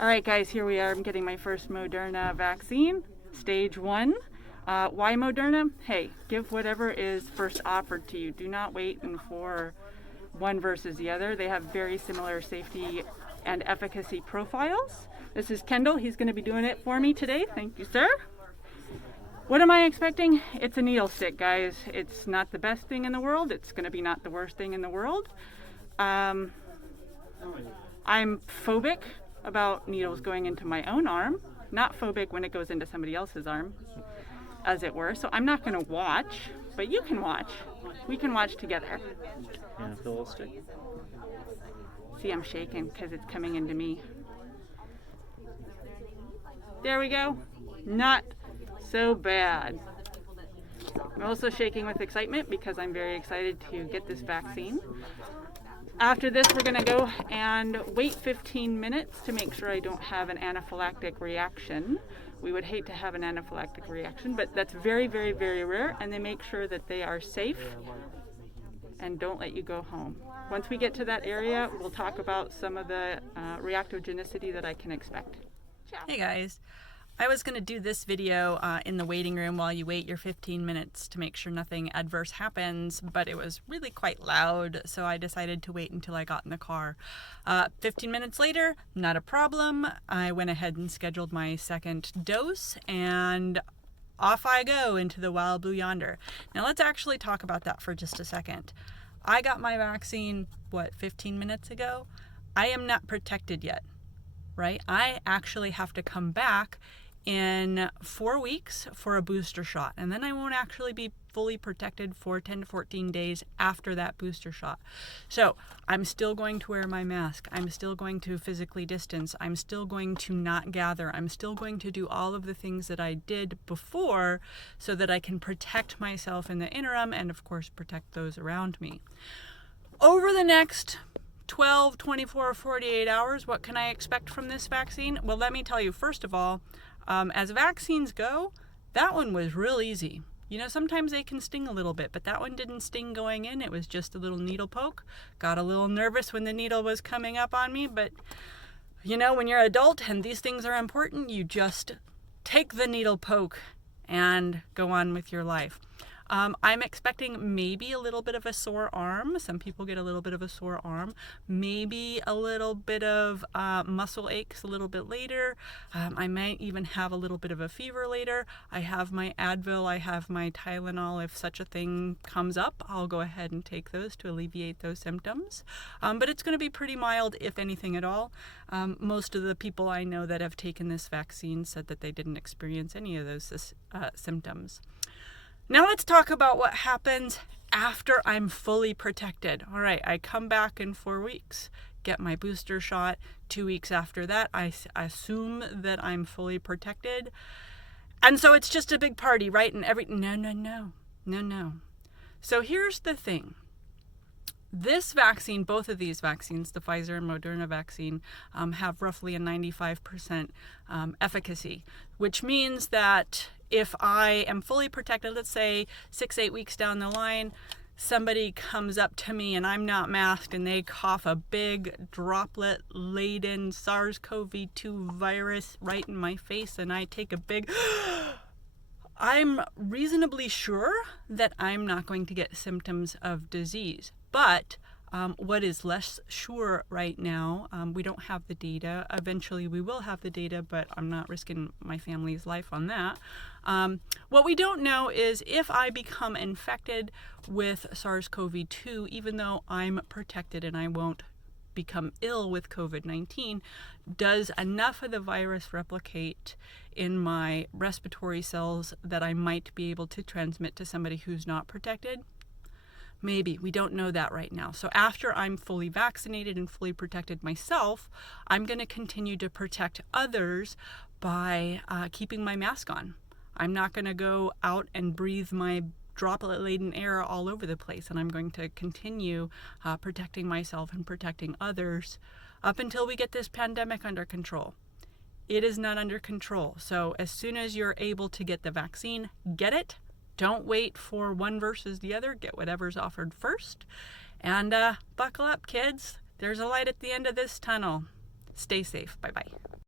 All right, guys, here we are. I'm getting my first Moderna vaccine, stage 1. Why Moderna? Hey, give whatever is first offered to you. Do not wait for one versus the other. They have very similar safety and efficacy profiles. This is Kendall. He's going to be doing it for me today. Thank you, sir. What am I expecting? It's a needle stick, guys. It's not the best thing in the world. It's going to be not the worst thing in the world. I'm phobic about needles going into my own arm, not phobic when it goes into somebody else's arm, as it were. So I'm not going to watch, but you can watch. We can watch together. Yeah, the little stick. See, I'm shaking because it's coming into me. There we go. Not so bad. I'm also shaking with excitement because I'm very excited to get this vaccine. After this, we're going to go and wait 15 minutes to make sure I don't have an anaphylactic reaction. We would hate to have an anaphylactic reaction, but that's very, very, very rare, and they make sure that they are safe and don't let you go home. Once we get to that area, we'll talk about some of the reactogenicity that I can expect. Ciao. Hey guys, I was going to do this video in the waiting room while you wait your 15 minutes to make sure nothing adverse happens, but it was really quite loud, so I decided to wait until I got in the car. 15 minutes later, not a problem. I went ahead and scheduled my second dose, and off I go into the wild blue yonder. Now let's actually talk about that for just a second. I got my vaccine, 15 minutes ago? I am not protected yet, right? I actually have to come back in 4 weeks for a booster shot, and then I won't actually be fully protected for 10 to 14 days after that booster shot. So I'm still going to wear my mask. I'm still going to physically distance. I'm still going to not gather. I'm still going to do all of the things that I did before so that I can protect myself in the interim and, of course, protect those around me. Over the next 12, 24, 48 hours, what can I expect from this vaccine? Well, let me tell you, first of all, as vaccines go, that one was real easy. You know, sometimes they can sting a little bit, but that one didn't sting going in. It was just a little needle poke. Got a little nervous when the needle was coming up on me, but you know, when you're an adult and these things are important, you just take the needle poke and go on with your life. I'm expecting maybe a little bit of a sore arm. Some people get a little bit of a sore arm. Maybe a little bit of muscle aches a little bit later. I might even have a little bit of a fever later. I have my Advil, I have my Tylenol. If such a thing comes up, I'll go ahead and take those to alleviate those symptoms. But it's going to be pretty mild, if anything at all. Most of the people I know that have taken this vaccine said that they didn't experience any of those symptoms. Now let's talk about what happens after I'm fully protected. All right, I come back in 4 weeks, get my booster shot. 2 weeks after that, I assume that I'm fully protected. And so it's just a big party, right? And no. So here's the thing. This vaccine, both of these vaccines, the Pfizer and Moderna vaccine, have roughly a 95% efficacy, which means that if I am fully protected, let's say 6-8 weeks down the line, somebody comes up to me and I'm not masked and they cough a big droplet-laden SARS-CoV-2 virus right in my face and I take a big... I'm reasonably sure that I'm not going to get symptoms of disease. But what is less sure right now, we don't have the data. Eventually we will have the data, but I'm not risking my family's life on that. What we don't know is if I become infected with SARS-CoV-2, even though I'm protected and I won't become ill with COVID-19, does enough of the virus replicate in my respiratory cells that I might be able to transmit to somebody who's not protected? Maybe. We don't know that right now. So after I'm fully vaccinated and fully protected myself, I'm going to continue to protect others by keeping my mask on. I'm not going to go out and breathe my droplet-laden air all over the place, and I'm going to continue protecting myself and protecting others up until we get this pandemic under control. It is not under control. So as soon as you're able to get the vaccine, get it. Don't wait for one versus the other. Get whatever's offered first. And buckle up, kids. There's a light at the end of this tunnel. Stay safe. Bye-bye.